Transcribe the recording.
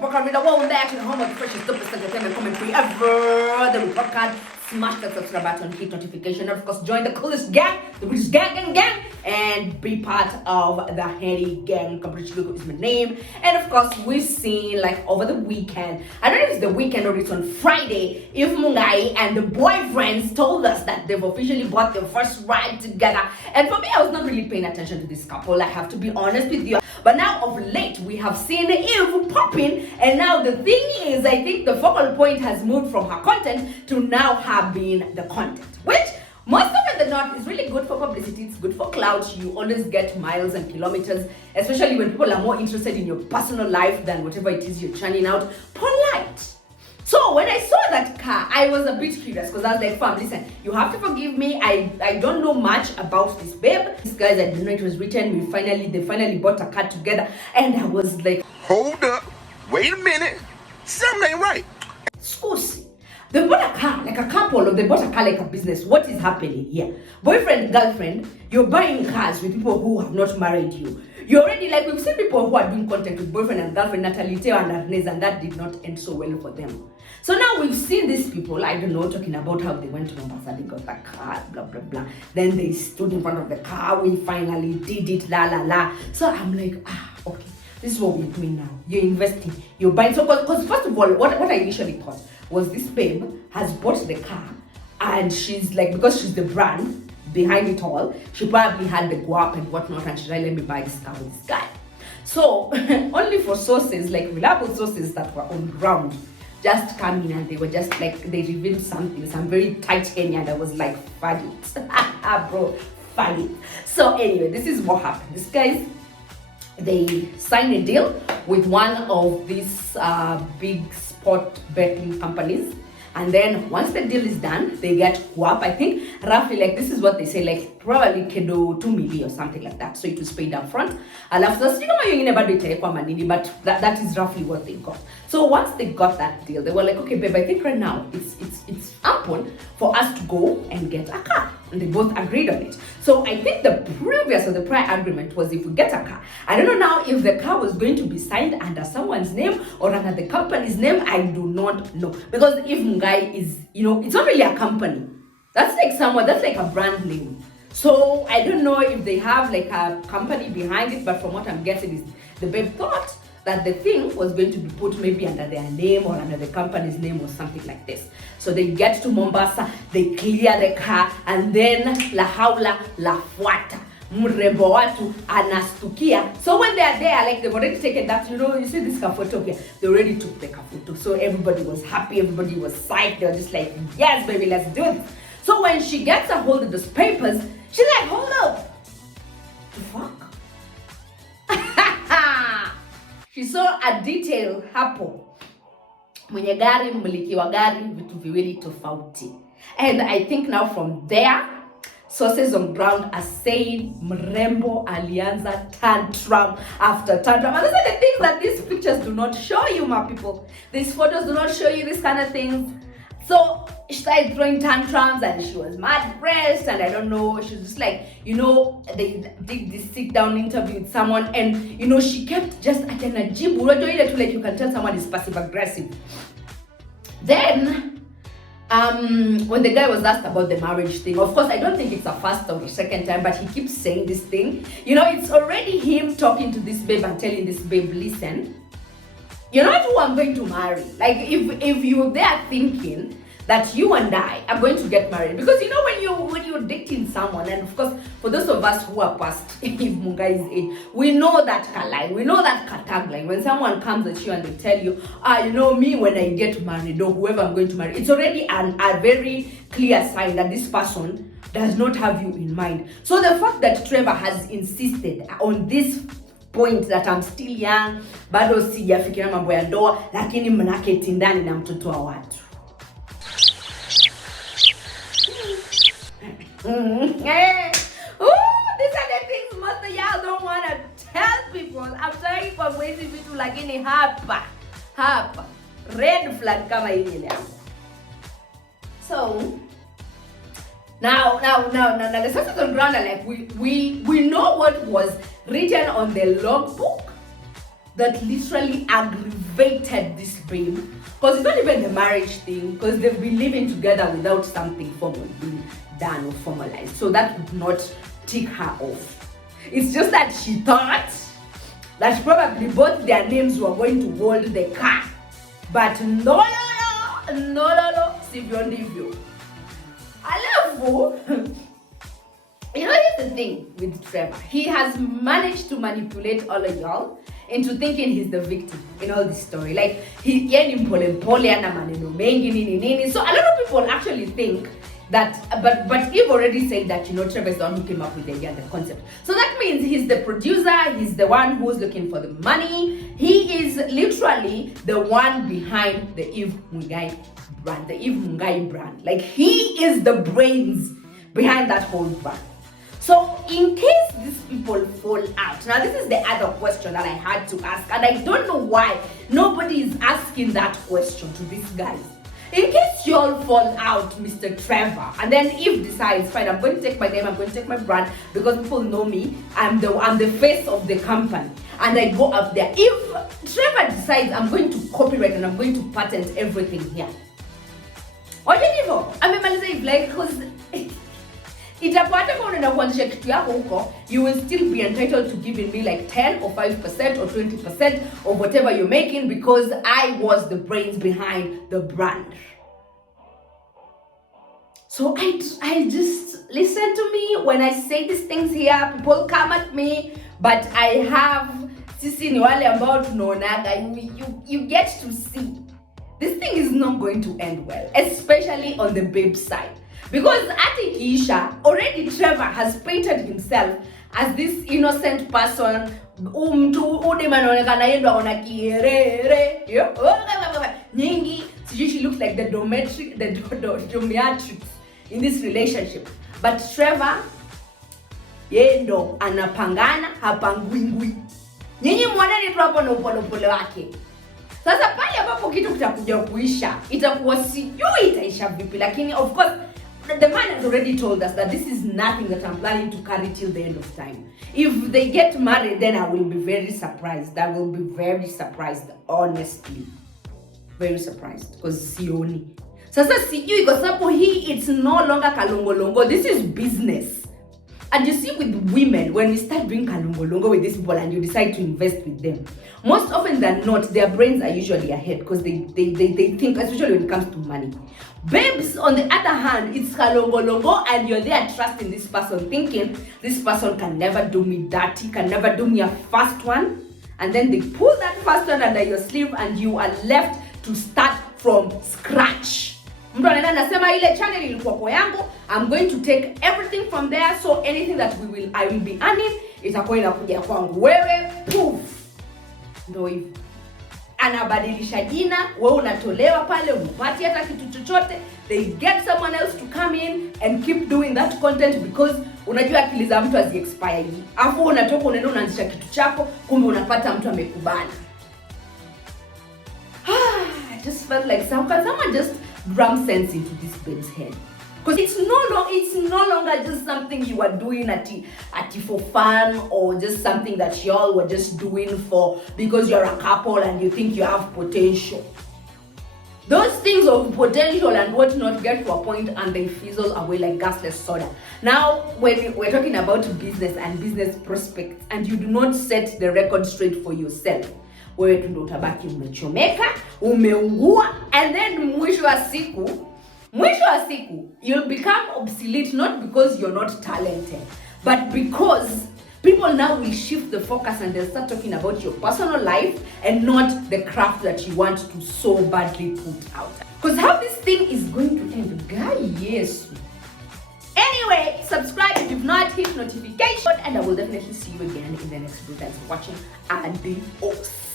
welcome back to the home of the freshest, dopest entertainment commentary ever. The report card. Smash that subscribe button, hit notification, and of course join the coolest gang, the British gang, and be part of the Henny gang. British logo is my name. And of course, we've seen like over the weekend, I don't know if it's the weekend or it's on Friday, if Mungai and the boyfriends told us that they've officially bought their first ride together. And for me, I was not really paying attention to this couple, I have to be honest with you. But now of late, we have seen Eve popping, and now the thing is, I think the focal point has moved from her content to now her being the content, which most often than not is really good for publicity. It's good for clout. You always get miles and kilometers, especially when people are more interested in your personal life than whatever it is you're churning out. Polite. So when I saw that car, I was a bit curious because I was like, fam, listen, you have to forgive me. I don't know much about this babe. These guys, I didn't know it was written. They finally bought a car together. And I was like, hold up, wait a minute, something ain't right. Scusi. They bought a car like a couple, or they bought a car like a business. What is happening here? Boyfriend, girlfriend, you're buying cars with people who have not married you. You already, like, we've seen people who are doing content with boyfriend and girlfriend, Natalie, Teo and Arnez, and that did not end so well for them. So now we've seen these people, I don't know, talking about how they went to Mombasa, they got a car, blah, blah, blah. Then they stood in front of the car, we finally did it, la, la, la. So I'm like, okay, this is what we're doing now. You're investing, you're buying. So, because first of all, what I initially thought was this babe has bought the car, and she's like, because she's the brand behind it all, she probably had the guap and whatnot, and she's like, let me buy this car with this guy. So only for sources, like reliable sources that were on ground, just come in and they were just like, they revealed something, some very tight area that was like, fuck it. Bro, fuck it. So anyway, this is what happened. These guys, they signed a deal with one of these big sport betting companies. And then once the deal is done, they get WAP. I think roughly, like, this is what they say, like probably kedo 2 million or something like that. So it was paid up front. But that is roughly what they got. So once they got that deal, they were like, okay, babe, I think right now it's ample for us to go and get a car. And they both agreed on it. So I think the previous or the prior agreement was if we get a car. I don't know now if the car was going to be signed under someone's name or under the company's name. I do not know. Because if Mungai is, it's not really a company. That's like a brand name. So I don't know if they have like a company behind it, but from what I'm guessing is the babe thought that the thing was going to be put maybe under their name or under the company's name or something like this. So they get to Mombasa, they clear the car, and then la haula la fuata. Mrembo watu anastukia. So when they are there, like they've already taken that, you see this car photo here, they already took the car photo. So everybody was happy, everybody was psyched. They were just like, yes, baby, let's do this. So when she gets a hold of those papers, she's like, hold up. The fuck? She saw a detail hapo. Mwenye gari, mmiliki wa gari, vitu viwili tofauti. And I think now from there, sources on ground are saying Mrembo alianza tantrum after tantrum. And those are the things that these pictures do not show you, my people. These photos do not show you this kind of things. So she started throwing tantrums and she was mad pressed, and I don't know, she was just like, they did this sit down interview with someone, and she kept just at energy, like you can tell someone is passive aggressive. Then when the guy was asked about the marriage thing, of course I don't think it's a first or a second time, but he keeps saying this thing. It's already him talking to this babe and telling this babe, listen, you're not who I'm going to marry. Like if you're there thinking that you and I are going to get married, because when you're dating someone, and of course for those of us who are past Mungai's age, we know that line, we know that tagline. When someone comes at you and they tell you, me when I get married or whoever I'm going to marry, it's already a very clear sign that this person does not have you in mind. So the fact that Trevor has insisted on this point that I'm still young, bado sijafikiria mambo ya ndoa, lakini mnaketi ndani na mtoto wa watu. These are the things most of y'all don't want to tell people. I'm sorry for wasting people, lakini hapa red flag kama hili. So now the sources on ground are like, we know what was written on the logbook, that literally aggravated this babe, because it's not even the marriage thing, because they've been living together without something formal being done or formalized. So that would not tick her off. It's just that she thought that probably both their names were going to hold the car. But no, sivyo ndivyo. Alafu, here's the thing with Trevor. He has managed to manipulate all of y'all into thinking he's the victim in all this story. Like, yeye ni mpole ana maneno mengi nini. So a lot of people actually think that, but you've already said that, Trevor is the one who came up with the idea and the concept. So that means he's the producer, he's the one who's looking for the money. He is literally the one behind the Mungai brand. Like, he is the brains behind that whole brand. So in case these people fall out, now this is the other question that I had to ask, and I don't know why nobody is asking that question to these guys. In case you all fall out, Mr. Trevor, and then Eve decides, fine, I'm going to take my name, I'm going to take my brand, because people know me, I'm the face of the company, and I go up there. If Trevor decides, I'm going to copyright and I'm going to patent everything here, what do you know? Like, because itapata kama unaenda kuanzisha kitu yako huko, you will still be entitled to giving me like 10 or 5% or 20% of whatever you're making, because I was the brains behind the brand. So I just listen to me when I say these things here. People come at me, but I have sisi ni wale ambao tunaonaga, you get to see this thing is not going to end well, especially on the babe side. Because Ati Isha, already Trevor has painted himself as this innocent person. She looks like the dominatrix in this relationship. But Trevor, yendo anapangana hapangwingwi. Nyinyi mwanani tu hapo na upole wake. Sasa pale ambapo kitu kitakuja kuisha, itakuwa sijui itaisha vipi, lakini of course the man has already told us that this is nothing that I'm planning to carry till the end of time. If they get married, then I will be very surprised. I will be very surprised, honestly. Very surprised, because sioni. Sasa sijui kwa sababu it's no longer kalongolongo. This is business. And you see with women, when we start doing kalongolongo with these people and you decide to invest with them, most often than not, their brains are usually ahead, because they think, especially when it comes to money. Babes, on the other hand, it's kalongolongo, and you're there trusting this person, thinking this person can never do me dirty, can never do me a fast one. And then they pull that fast one under your sleeve and you are left to start from scratch. Mtu anaenda anasema ile channel ilikuwa kwa yangu, I'm going to take everything from there, so anything that I will be earning itakuwa inakuja kwangu. Wewe poof. Ndio hivyo. Anabadilisha jina, wewe unatolewa pale, upati hata kitu chochote. They get someone else to come in and keep doing that content, because unajua akili za mtu hazi-expire. Afu unatoka unaenda unaanzisha kitu chako, kumbe unapata mtu amekubana. I just felt like someone just drum sense into this babe's head. Because it's no longer just something you are doing at for fun, or just something that y'all were just doing for because you're a couple and you think you have potential. Those things of potential and whatnot get to a point and they fizzle away like gasless soda. Now, when we're talking about business and business prospects, and you do not set the record straight for yourself, wewe tu ndo utabaki umechomeka, umeungua, and then mwisho wa siku you'll become obsolete, not because you're not talented, but because people now will shift the focus and they'll start talking about your personal life and not the craft that you want to so badly put out. Because how this thing is going to end, guy, yes. Anyway, subscribe if you've not, hit notification, and I will definitely see you again in the next video. Thanks for watching. Adios.